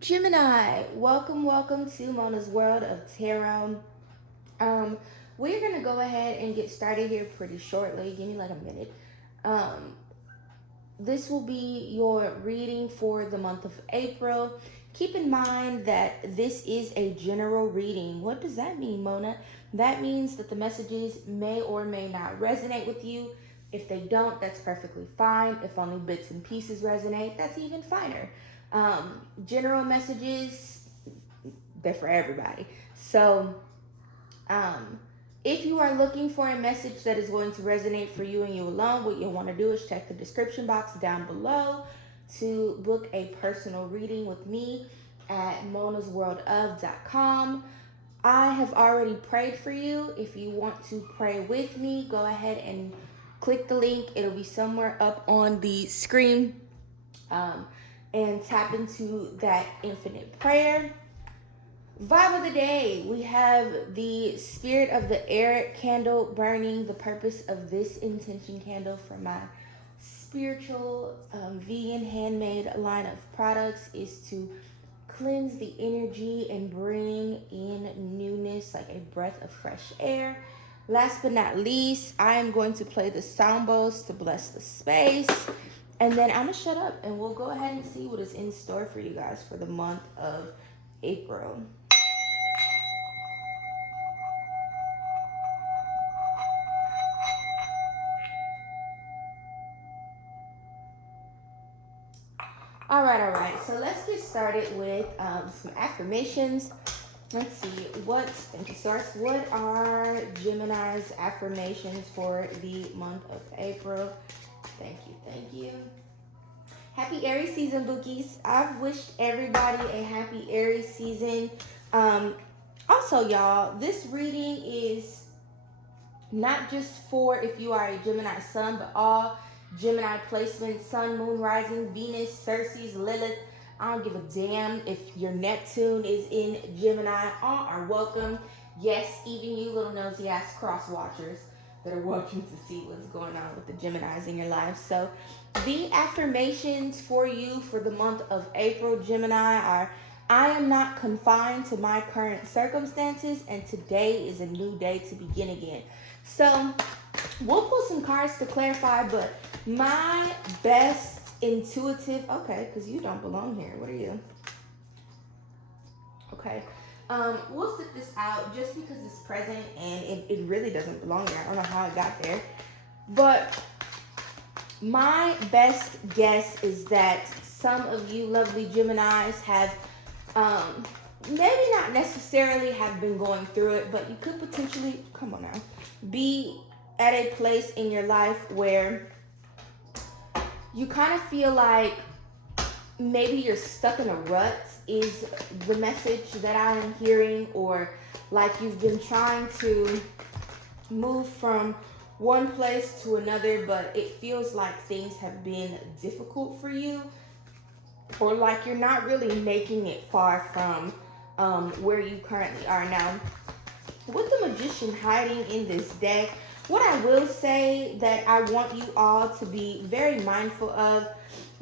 Gemini, welcome to Mona's World of Tarot. Um, we're gonna go ahead and get started here pretty shortly. Give me like a minute. Um, this will be your reading for the month of April. Keep in mind that this is a general reading. What does that mean, Mona? That means that the messages may or may not resonate with you. If they don't, that's perfectly fine. If only bits and pieces resonate, that's even finer. General messages, they're for everybody. So, um, if you are looking for a message that is going to resonate for you and you alone, what you'll want to do is check the description box down below to book a personal reading with me at monasworldof.com. I have already prayed for you. If you want to pray with me, go ahead and click the link. It'll be somewhere up on the screen. Um, and tap into that infinite prayer. Vibe of the day, we have the spirit of the air candle burning. The purpose of this intention candle for my spiritual vegan handmade line of products is to cleanse the energy and bring in newness like a breath of fresh air. Last but not least, I am going to play the sound bowls to bless the space. And then I'm going to shut up and we'll go ahead and see what is in store for you guys for the month of April. All right. So let's get started with some affirmations. Let's see, thank you, Source. What are Gemini's affirmations for the month of April? Thank you. Happy Aries season, Bookies. I've wished everybody a happy Aries season. Also, y'all, this reading is not just for if you are a Gemini sun, but all Gemini placements, sun, moon, rising, Venus, Ceres, Lilith. I don't give a damn if your Neptune is in Gemini. All are welcome. Yes, even you little nosy ass cross watchers that are watching to see what's going on with the Geminis in your life. So the affirmations for you for the month of April, Gemini, are I am not confined to my current circumstances, and today is a new day to begin again. So we'll pull some cards to clarify, but my best intuitive, okay, because you don't belong here. What are you? Okay. We'll sit this out just because it's present and it really doesn't belong there. I don't know how it got there. But my best guess is that some of you lovely Geminis have maybe not necessarily have been going through it, but you could potentially, come on now, be at a place in your life where you kind of feel like maybe you're stuck in a rut is the message that I am hearing, or like you've been trying to move from one place to another, but it feels like things have been difficult for you, or like you're not really making it far from where you currently are now. With the Magician hiding in this deck, what I will say that I want you all to be very mindful of,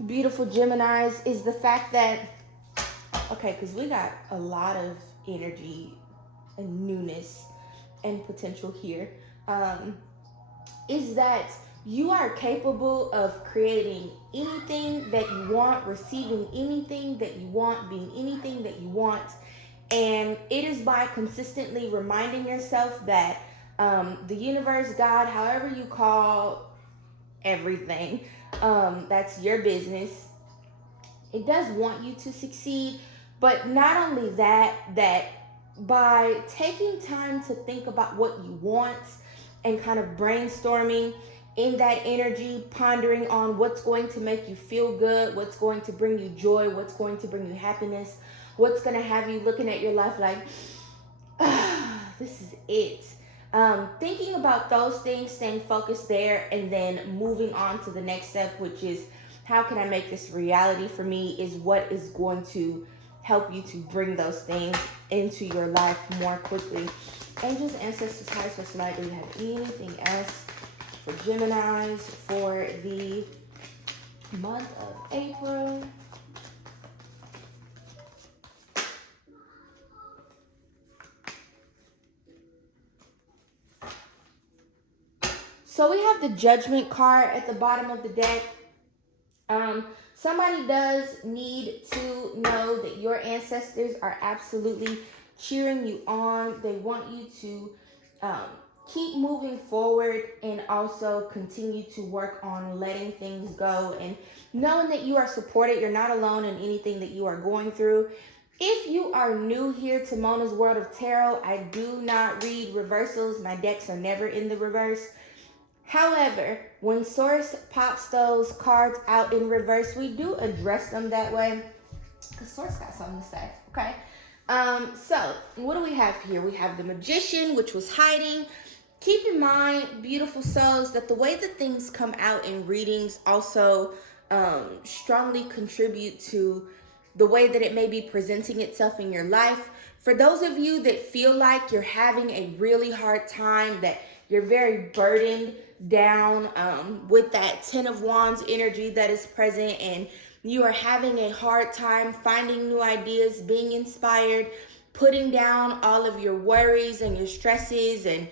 beautiful Geminis, is the fact that, okay, because we got a lot of energy and newness and potential here, is that you are capable of creating anything that you want, receiving anything that you want, being anything that you want. And it is by consistently reminding yourself that the universe, God, however you call everything, that's your business. It does want you to succeed, but not only that, that by taking time to think about what you want and kind of brainstorming in that energy, pondering on what's going to make you feel good, what's going to bring you joy, what's going to bring you happiness, what's going to have you looking at your life like, this is it. Thinking about those things, staying focused there, and then moving on to the next step, which is how can I make this reality for me, is what is going to help you to bring those things into your life more quickly. Angels, ancestors, higher source light, do you have anything else for Geminis for the month of April? So we have the Judgment card at the bottom of the deck. Somebody does need to know that your ancestors are absolutely cheering you on. They want you to um, keep moving forward and also continue to work on letting things go and knowing that you are supported. You're not alone in anything that you are going through. If you are new here to Mona's World of Tarot, I do not read reversals. My decks are never in the reverse. However, when Source pops those cards out in reverse, we do address them that way because Source got something to say. Okay. So what do we have here? We have the Magician, which was hiding. Keep in mind, beautiful souls, that the way that things come out in readings also strongly contribute to the way that it may be presenting itself in your life. For those of you that feel like you're having a really hard time, that you're very burdened down with that Ten of Wands energy that is present, and you are having a hard time finding new ideas, being inspired, putting down all of your worries and your stresses, and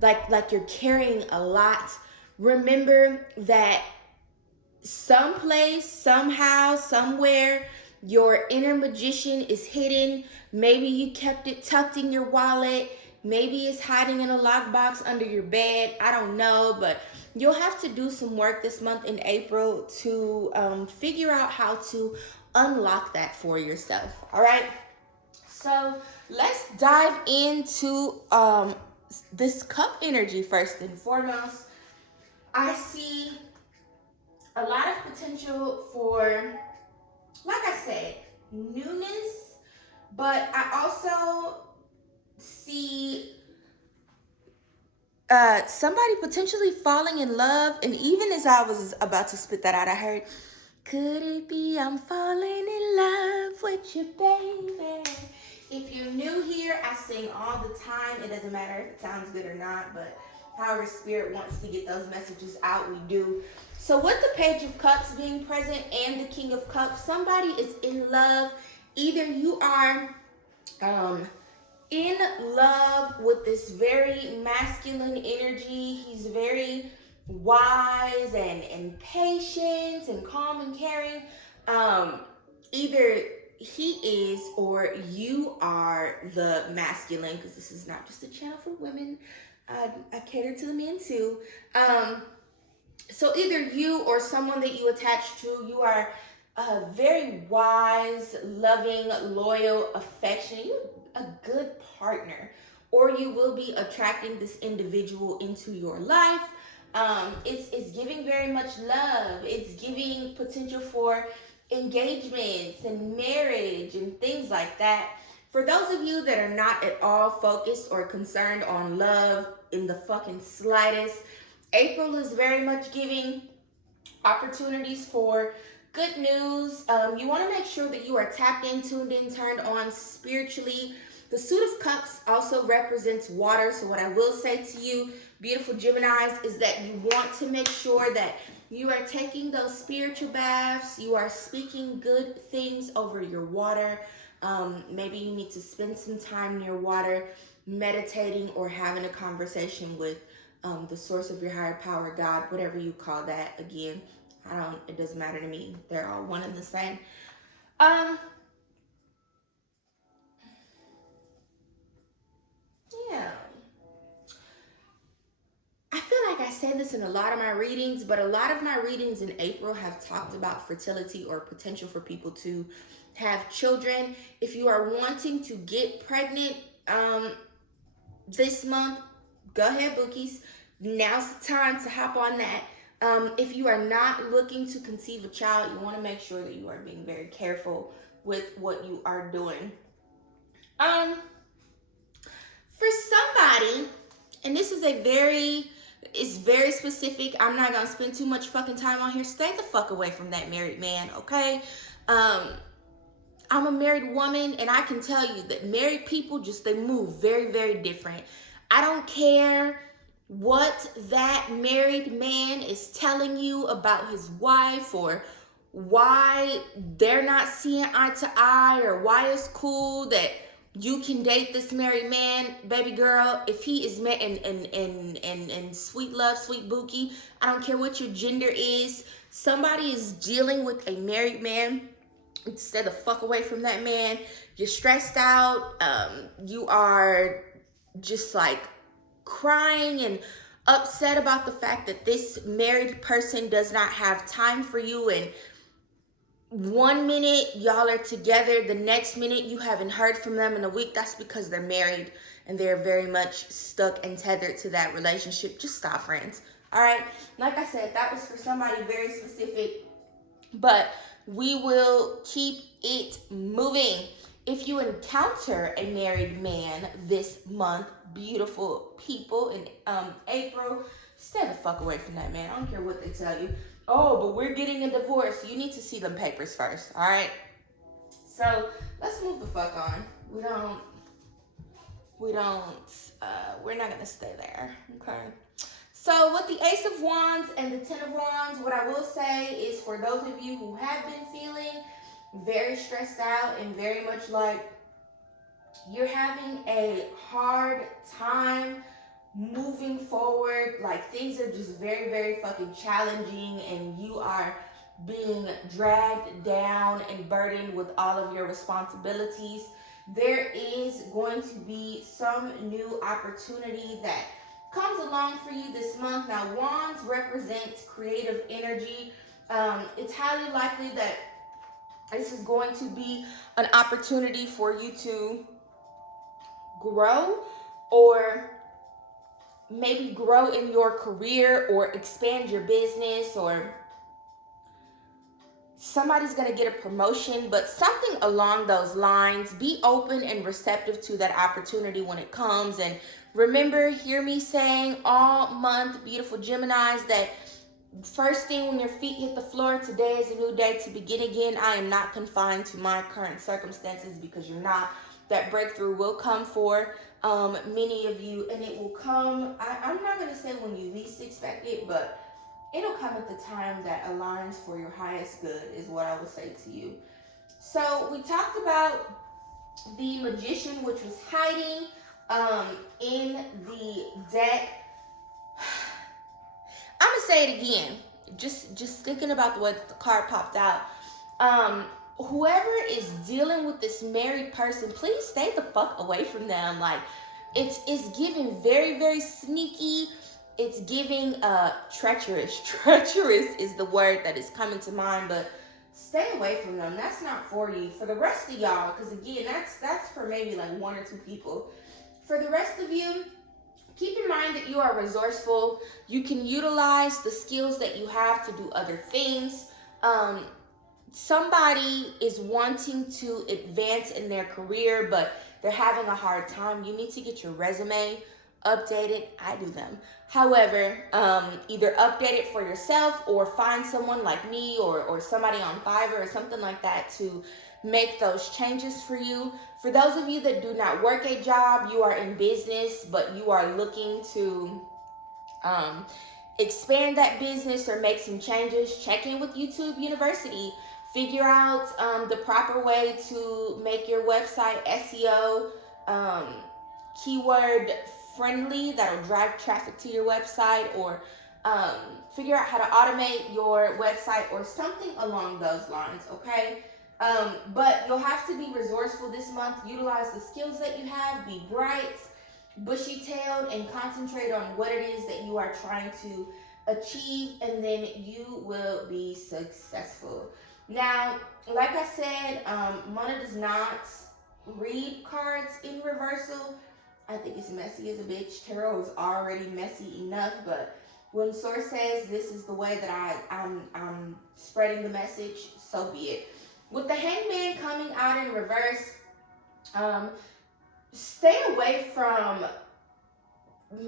like you're carrying a lot, remember that someplace, somehow, somewhere, your inner magician is hidden. Maybe you kept it tucked in your wallet. Maybe it's hiding in a lockbox under your bed. I don't know, but you'll have to do some work this month in April to figure out how to unlock that for yourself. All right. So let's dive into this cup energy first and foremost. I see a lot of potential for, like I said, newness, but I also see somebody potentially falling in love. And even as I was about to spit that out, I heard, could it be I'm falling in love with you, baby? If you're new here, I sing all the time. It doesn't matter if it sounds good or not, but however Spirit wants to get those messages out, we do. So with the Page of Cups being present and the King of Cups, somebody is in love. Either you are in love with this very masculine energy. He's very wise and patient and calm and caring. Either he is or you are the masculine, because this is not just a channel for women. I cater to the men too. So either you or someone that you attach to, you are very wise, loving, loyal, affectionate. You're a good partner, or you will be attracting this individual into your life. It's giving very much love. It's giving potential for engagements and marriage and things like that. For those of you that are not at all focused or concerned on love in the fucking slightest, April is very much giving opportunities for good news. You want to make sure that you are tapped in, tuned in, turned on spiritually. The Suit of Cups also represents water. So what I will say to you, beautiful Geminis, is that you want to make sure that you are taking those spiritual baths. You are speaking good things over your water. Maybe you need to spend some time near water, meditating or having a conversation with the source of your higher power, God, whatever you call that. Again, it doesn't matter to me. They're all one and the same. Yeah. I feel like I say this in a lot of my readings, but a lot of my readings in April have talked about fertility or potential for people to have children. If you are wanting to get pregnant this month, go ahead, bookies. Now's the time to hop on that. If you are not looking to conceive a child, you want to make sure that you are being very careful with what you are doing. For somebody, and this is it's very specific. I'm not gonna spend too much fucking time on here. Stay the fuck away from that married man, okay? I'm a married woman, and I can tell you that married people they move very, very different. I don't care what that married man is telling you about his wife, or why they're not seeing eye to eye, or why it's cool that You can date this married man, baby girl, if he is met and sweet love, sweet bookie. I don't care what your gender is. Somebody is dealing with a married man. Instead of fuck away from that man. You're stressed out. You are just like crying and upset about the fact that this married person does not have time for you, and one minute y'all are together, the next minute you haven't heard from them in a week. That's because they're married and they're very much stuck and tethered to that relationship. Just stop, friends. All right, like I said, that was for somebody very specific, but we will keep it moving. If you encounter a married man this month, beautiful people, in April, stay the fuck away from that man. I don't care what they tell you. Oh, but we're getting a divorce. You need to see them papers first, all right? So let's move the fuck on. We're not gonna stay there, okay? So with the Ace of Wands and the Ten of Wands, what I will say is, for those of you who have been feeling very stressed out and very much like you're having a hard time moving forward, like things are just very, very fucking challenging and you are being dragged down and burdened with all of your responsibilities, there is going to be some new opportunity that comes along for you this month. Now, Wands represents creative energy. It's highly likely that this is going to be an opportunity for you to grow, or maybe grow in your career, or expand your business, or somebody's going to get a promotion, but something along those lines. Be open and receptive to that opportunity when it comes. And remember, hear me saying all month, beautiful Geminis, that first thing when your feet hit the floor, today is a new day to begin again. I am not confined to my current circumstances, because you're not. That breakthrough will come for many of you, and it will come, I'm not going to say when you least expect it, but it'll come at the time that aligns for your highest good, is what I will say to you. So we talked about the Magician, which was hiding in the deck. I'm going to say it again, just thinking about the way that the card popped out. Whoever is dealing with this married person, please stay the fuck away from them. Like, it's giving very, very sneaky. It's giving treacherous. Treacherous is the word that is coming to mind, but stay away from them. That's not for you. For the rest of y'all, because again, that's for maybe like one or two people. For the rest of you, keep in mind that you are resourceful. You can utilize the skills that you have to do other things. Somebody is wanting to advance in their career, but they're having a hard time. You need to get your resume updated. I do them. However, either update it for yourself, or find someone like me or somebody on Fiverr or something like that to make those changes for you. For those of you that do not work a job, you are in business, but you are looking to expand that business or make some changes, check in with YouTube University. Figure out the proper way to make your website SEO keyword friendly, that'll drive traffic to your website, or figure out how to automate your website or something along those lines, okay? But you'll have to be resourceful this month. Utilize the skills that you have. Be bright, bushy-tailed, and concentrate on what it is that you are trying to achieve, and then you will be successful. Now, like I said, Mona does not read cards in reversal. I think it's messy as a bitch. Tarot is already messy enough, but when Source says this is the way that I'm spreading the message, so be it. With the Hangman coming out in reverse, stay away from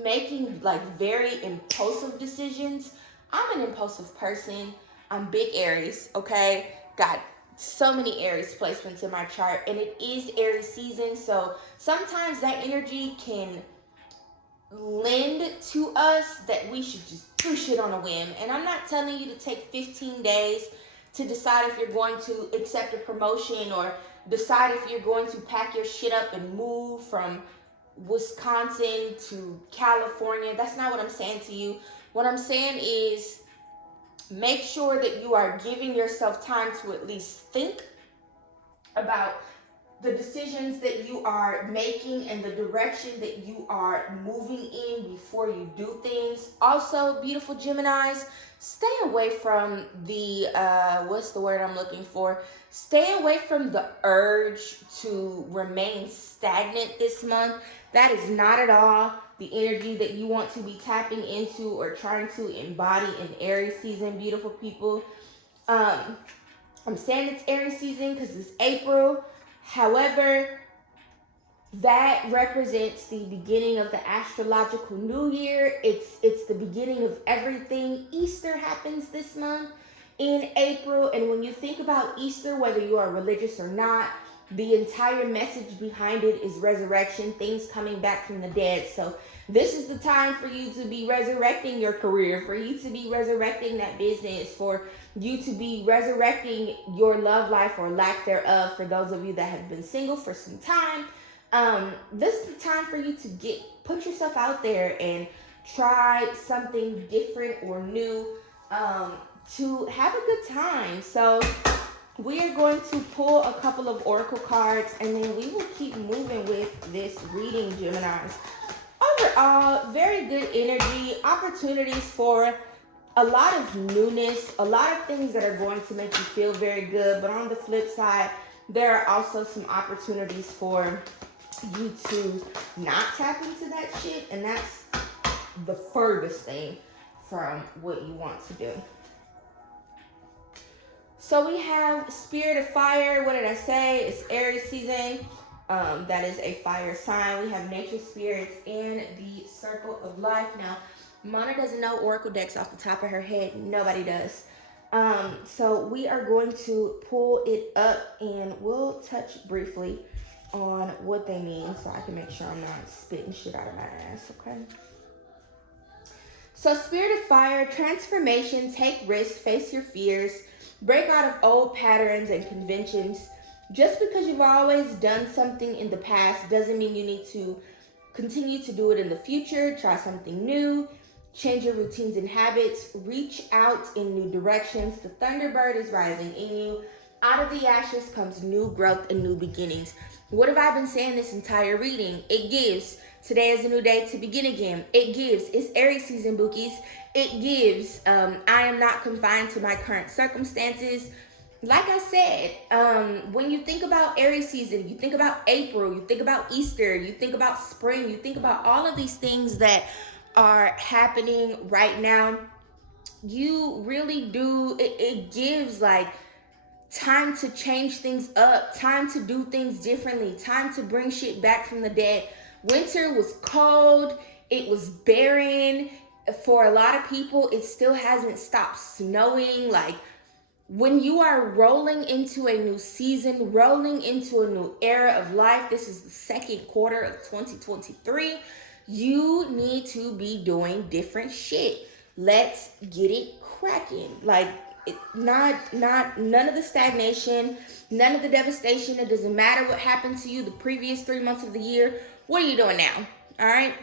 making like very impulsive decisions. I'm an impulsive person. I'm big Aries, okay? Got so many Aries placements in my chart, and it is Aries season, so sometimes that energy can lend to us that we should just do shit on a whim. And I'm not telling you to take 15 days to decide if you're going to accept a promotion or decide if you're going to pack your shit up and move from Wisconsin to California. That's not what I'm saying to you. What I'm saying is make sure that you are giving yourself time to at least think about the decisions that you are making and the direction that you are moving in before you do things. Also, beautiful Geminis, stay away from the, what's the word I'm looking for? Stay away from the urge to remain stagnant this month. That is not at all the energy that you want to be tapping into or trying to embody in Aries season, beautiful people. I'm saying it's Aries season because it's April. However, that represents the beginning of the astrological new year. It's the beginning of everything. Easter happens this month in April. And when you think about Easter, whether you are religious or not, the entire message behind it is resurrection, things coming back from the dead. So this is the time for you to be resurrecting your career, for you to be resurrecting that business, for you to be resurrecting your love life or lack thereof. For those of you that have been single for some time, this is the time for you to put yourself out there and try something different or new, to have a good time. So we are going to pull a couple of oracle cards, and then we will keep moving with this reading, Geminis. Overall, very good energy, opportunities for a lot of newness, a lot of things that are going to make you feel very good. But on the flip side, there are also some opportunities for you to not tap into that shit, and that's the furthest thing from what you want to do. So we have Spirit of Fire. What did I say? It's Aries season. That is a fire sign. We have Nature Spirits in the Circle of Life. Now, Mona doesn't know Oracle decks off the top of her head. Nobody does. So we are going to pull it up, and we'll touch briefly on what they mean so I can make sure I'm not spitting shit out of my ass, okay? So Spirit of Fire, transformation, take risks, face your fears, break out of old patterns and conventions. Just because you've always done something in the past doesn't mean you need to continue to do it in the future. Try something new, change your routines and habits, reach out in new directions. The Thunderbird is rising in you. Out of the ashes comes new growth and new beginnings. What have I been saying this entire reading? It gives. Today is a new day to begin again. It gives. It's Aries season, bookies. It gives. I am not confined to my current circumstances. Like I said, when you think about Aries season, you think about April, you think about Easter, you think about spring, you think about all of these things that are happening right now. You really do. It gives like time to change things up, time to do things differently, time to bring shit back from the dead. Winter was cold, it was barren. For a lot of people, it still hasn't stopped snowing. Like, when you are rolling into a new season, rolling into a new era of life, this is the second quarter of 2023, you need to be doing different shit. Let's get it cracking. Like, none of the stagnation, none of the devastation. It doesn't matter what happened to you the previous 3 months of the year. What are you doing now? All right.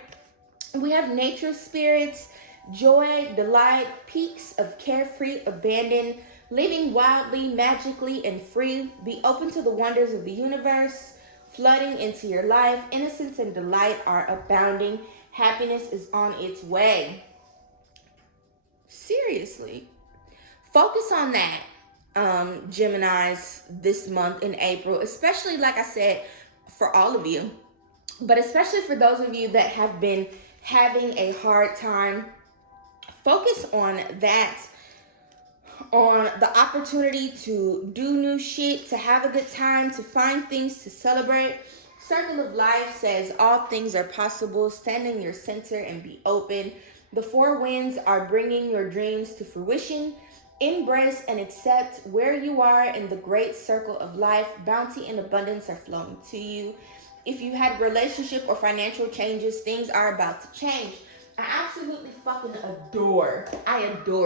We have Nature Spirits, joy, delight, peaks of carefree abandon, living wildly, magically, and free. Be open to the wonders of the universe flooding into your life. Innocence and delight are abounding. Happiness is on its way. Seriously. Focus on that, Geminis, this month in April, especially, like I said, for all of you, but especially for those of you that have been having a hard time. Focus on that, on the opportunity to do new shit, to have a good time, to find things to celebrate. Circle of Life says all things are possible. Stand in your center and be open. The four winds are bringing your dreams to fruition. Embrace and accept where you are in the great circle of life. Bounty and abundance are flowing to you. If you had relationship or financial changes, things are about to change. I absolutely fucking adore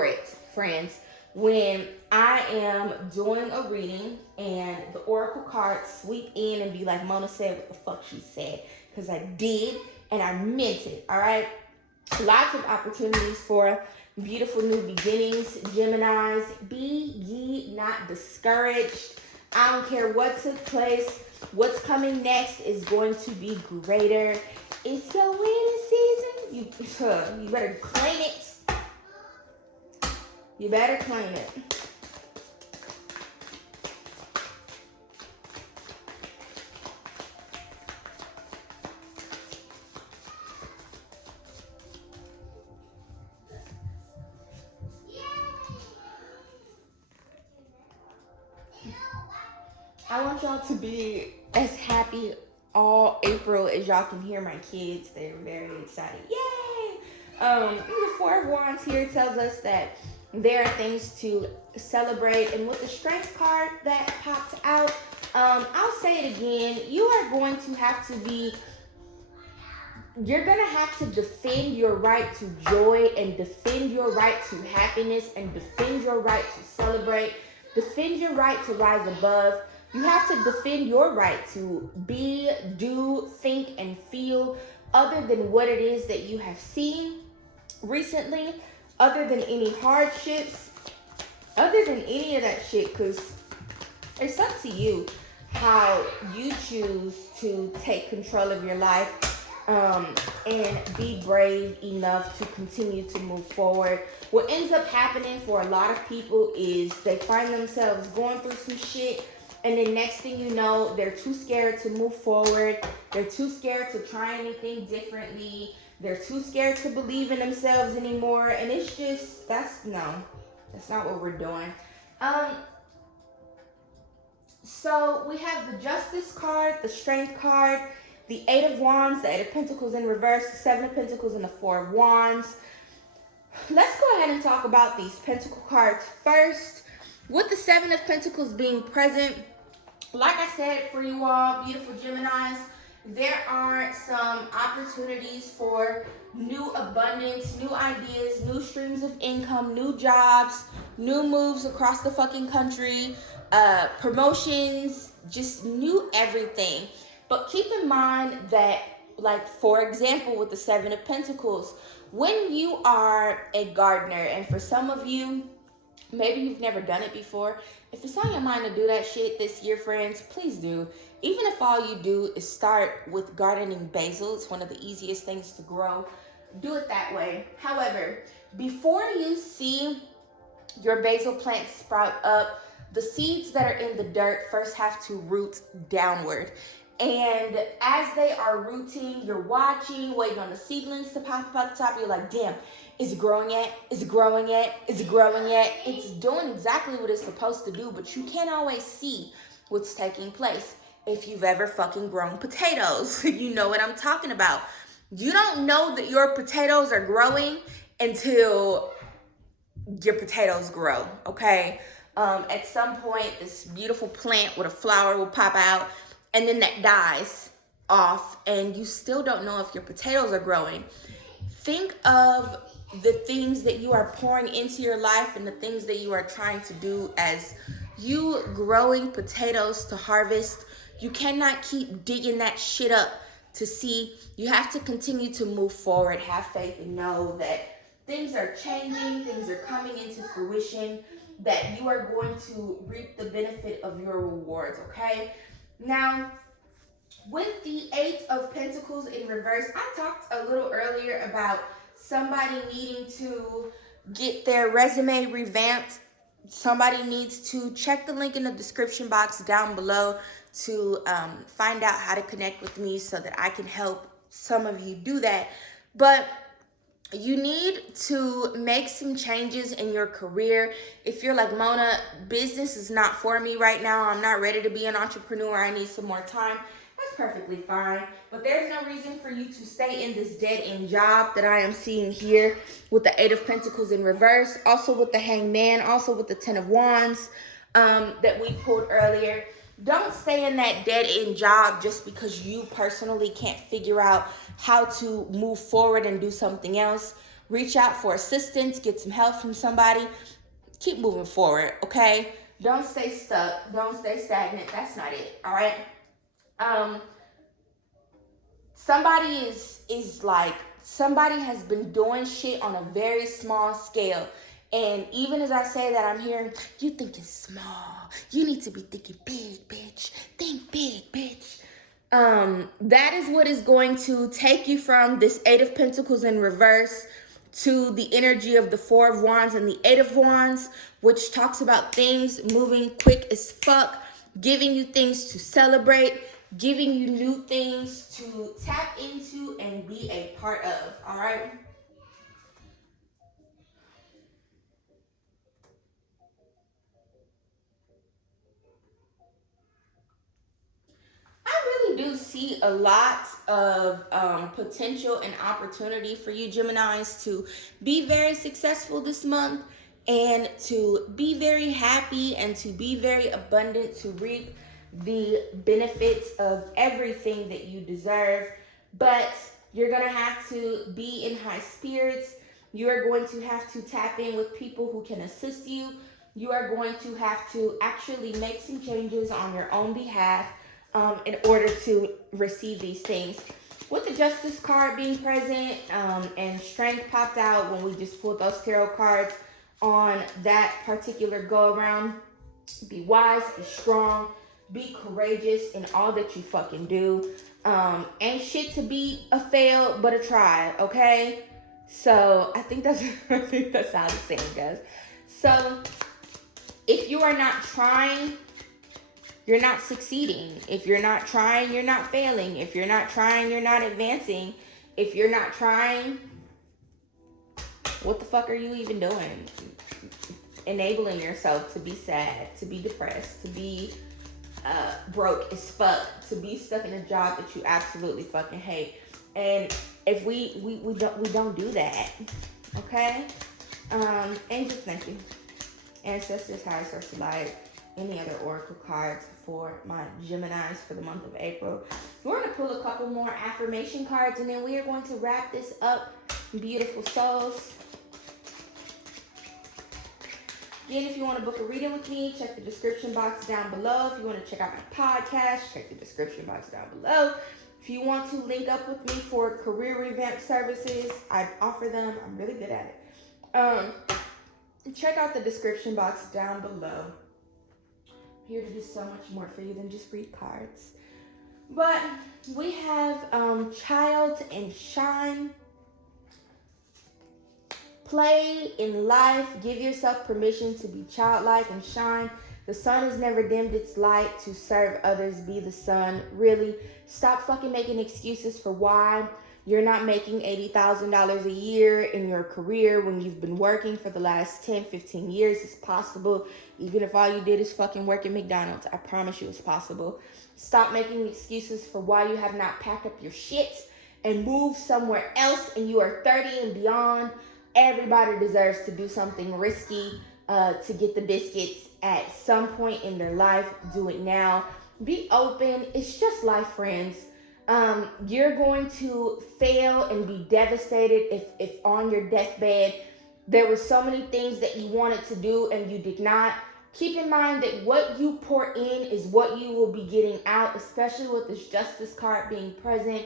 it, friends, when I am doing a reading and the oracle cards sweep in and be like, Mona said what the fuck she said. Because I did and I meant it, all right? Lots of opportunities for beautiful new beginnings, Geminis. Be ye not discouraged. I don't care what took place. What's coming next is going to be greater. It's your winning season. You better claim it. You better claim it. I want y'all to be as happy all April as y'all can hear my kids. They're very excited. Yay! The Four of Wands here tells us that there are things to celebrate. And with the Strength card that pops out, I'll say it again. You are going to have to be... You're going to have to defend your right to joy and defend your right to happiness and defend your right to celebrate. Defend your right to rise above. You have to defend your right to be, do, think, and feel other than what it is that you have seen recently, other than any hardships, other than any of that shit, because it's up to you how you choose to take control of your life and be brave enough to continue to move forward. What ends up happening for a lot of people is they find themselves going through some shit, and then next thing you know, they're too scared to move forward. They're too scared to try anything differently. They're too scared to believe in themselves anymore. And it's just, that's not what we're doing. So we have the Justice card, the Strength card, the Eight of Wands, the Eight of Pentacles in reverse, the Seven of Pentacles, and the Four of Wands. Let's go ahead and talk about these Pentacle cards first. With the Seven of Pentacles being present, like I said, for you all, beautiful Geminis, there are some opportunities for new abundance, new ideas, new streams of income, new jobs, new moves across the fucking country, promotions, just new everything. But keep in mind that, like, for example, with the Seven of Pentacles, when you are a gardener, and for some of you, maybe you've never done it before. If it's on your mind to do that shit this year, friends, please do. Even if all you do is start with gardening basil, it's one of the easiest things to grow. Do it that way. However, before you see your basil plant sprout up, the seeds that are in the dirt first have to root downward. And as they are rooting, you're watching, waiting on the seedlings to pop up at the top. You're like, damn, is it growing yet? Is it growing yet? Is it growing yet? It's doing exactly what it's supposed to do, but you can't always see what's taking place. If you've ever fucking grown potatoes, you know what I'm talking about. You don't know that your potatoes are growing until your potatoes grow, okay? At some point, this beautiful plant with a flower will pop out, and then that dies off, and you still don't know if your potatoes are growing. Think of the things that you are pouring into your life and the things that you are trying to do as you growing potatoes to harvest. You cannot keep digging that shit up to see. You have to continue to move forward, have faith, and know that things are changing, things are coming into fruition, that you are going to reap the benefit of your rewards, okay? Now, with the Eight of Pentacles in reverse, I talked a little earlier about somebody needing to get their resume revamped. Somebody needs to check the link in the description box down below to find out how to connect with me so that I can help some of you do that. But you need to make some changes in your career. If you're like, Mona, business is not for me right now. I'm not ready to be an entrepreneur. I need some more time. That's perfectly fine. But there's no reason for you to stay in this dead-end job that I am seeing here with the Eight of Pentacles in reverse. Also with the Hangman. Also with the Ten of Wands that we pulled earlier. Don't stay in that dead-end job just because you personally can't figure out how to move forward and do something else. Reach out for assistance. Get some help from somebody. keep moving forward, okay? Don't stay stuck. Don't stay stagnant. That's not it, all right? Somebody is like, somebody has been doing shit on a very small scale. And even as I say that, I'm hearing, you thinking small. You need to be thinking big, bitch. Think big, bitch. That is what is going to take you from this Eight of Pentacles in reverse to the energy of the Four of Wands and the Eight of Wands, which talks about things moving quick as fuck, giving you things to celebrate, giving you new things to tap into and be a part of, all right? I really do see a lot of potential and opportunity for you Geminis to be very successful this month and to be very happy and to be very abundant, to reap the benefits of everything that you deserve. But you're going to have to be in high spirits. You are going to have to tap in with people who can assist you. You are going to have to actually make some changes on your own behalf in order to receive these things. With the Justice card being present and Strength popped out when we just pulled those tarot cards on that particular go around. Be wise, be strong, be courageous in all that you fucking do. Ain't shit to be a fail but a try, okay? So I think that's how the saying goes. So if you are not trying, you're not succeeding. If you're not trying, you're not failing. If you're not trying, you're not advancing. If you're not trying, what the fuck are you even doing? Enabling yourself to be sad, to be depressed, to be broke as fuck, to be stuck in a job that you absolutely fucking hate. And if we don't do that, okay? Angels, thank you. Ancestors, higher source of light, any other oracle cards for my Geminis for the month of April. We're going to pull a couple more affirmation cards and then we are going to wrap this up, beautiful souls. Again, if you want to book a reading with me, check the description box down below. If you want to check out my podcast, check the description box down below. If you want to link up with me for career revamp services, I offer them. I'm really good at it. Check out the description box down below. I'm here to do so much more for you than just read cards. But we have Child and Shine. Play in life. Give yourself permission to be childlike and shine. The sun has never dimmed its light to serve others. Be the sun. Really, stop fucking making excuses for why you're not making $80,000 a year in your career when you've been working for the last 10, 15 years. It's possible. Even if all you did is fucking work at McDonald's, I promise you it's possible. Stop making excuses for why you have not packed up your shit and moved somewhere else and you are 30 and beyond. Everybody deserves to do something risky to get the biscuits at some point in their life. Do it now. Be open. It's just life, friends. You're going to fail and be devastated if on your deathbed there were so many things that you wanted to do and you did not. Keep in mind that what you pour in is what you will be getting out, especially with this Justice card being present.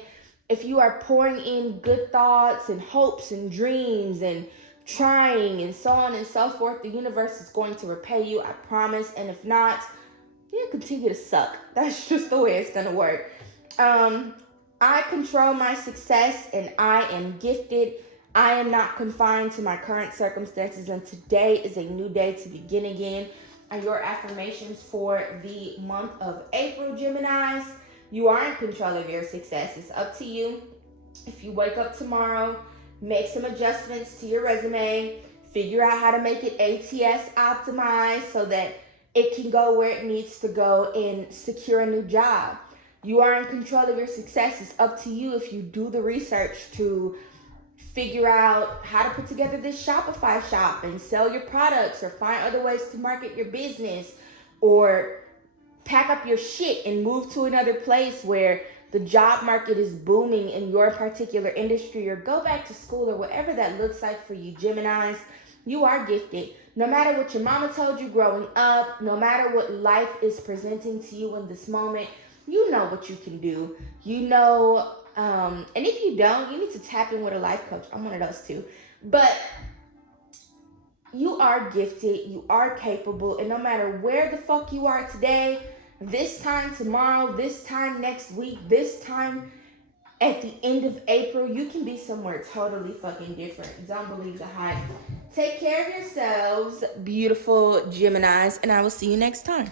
If you are pouring in good thoughts and hopes and dreams and trying and so on and so forth, the universe is going to repay you, I promise. And if not, you continue to suck. That's just the way it's going to work. I control my success and I am gifted. I am not confined to my current circumstances, and today is a new day to begin again. And your affirmations for the month of April, Geminis. You are in control of your success. It's up to you. If you wake up tomorrow, make some adjustments to your resume, figure out how to make it ATS optimized so that it can go where it needs to go and secure a new job. You are in control of your success. It's up to you if you do the research to figure out how to put together this Shopify shop and sell your products or find other ways to market your business or pack up your shit and move to another place where the job market is booming in your particular industry, or go back to school, or whatever that looks like for you Geminis. You are gifted. No matter what your mama told you growing up, no matter what life is presenting to you in this moment, you know what you can do. You know, and if you don't, you need to tap in with a life coach. I'm one of those too. But you are gifted, you are capable, and no matter where the fuck you are today, this time tomorrow, this time next week, this time at the end of April, you can be somewhere totally fucking different. Don't believe the hype. Take care of yourselves, beautiful Geminis, and I will see you next time.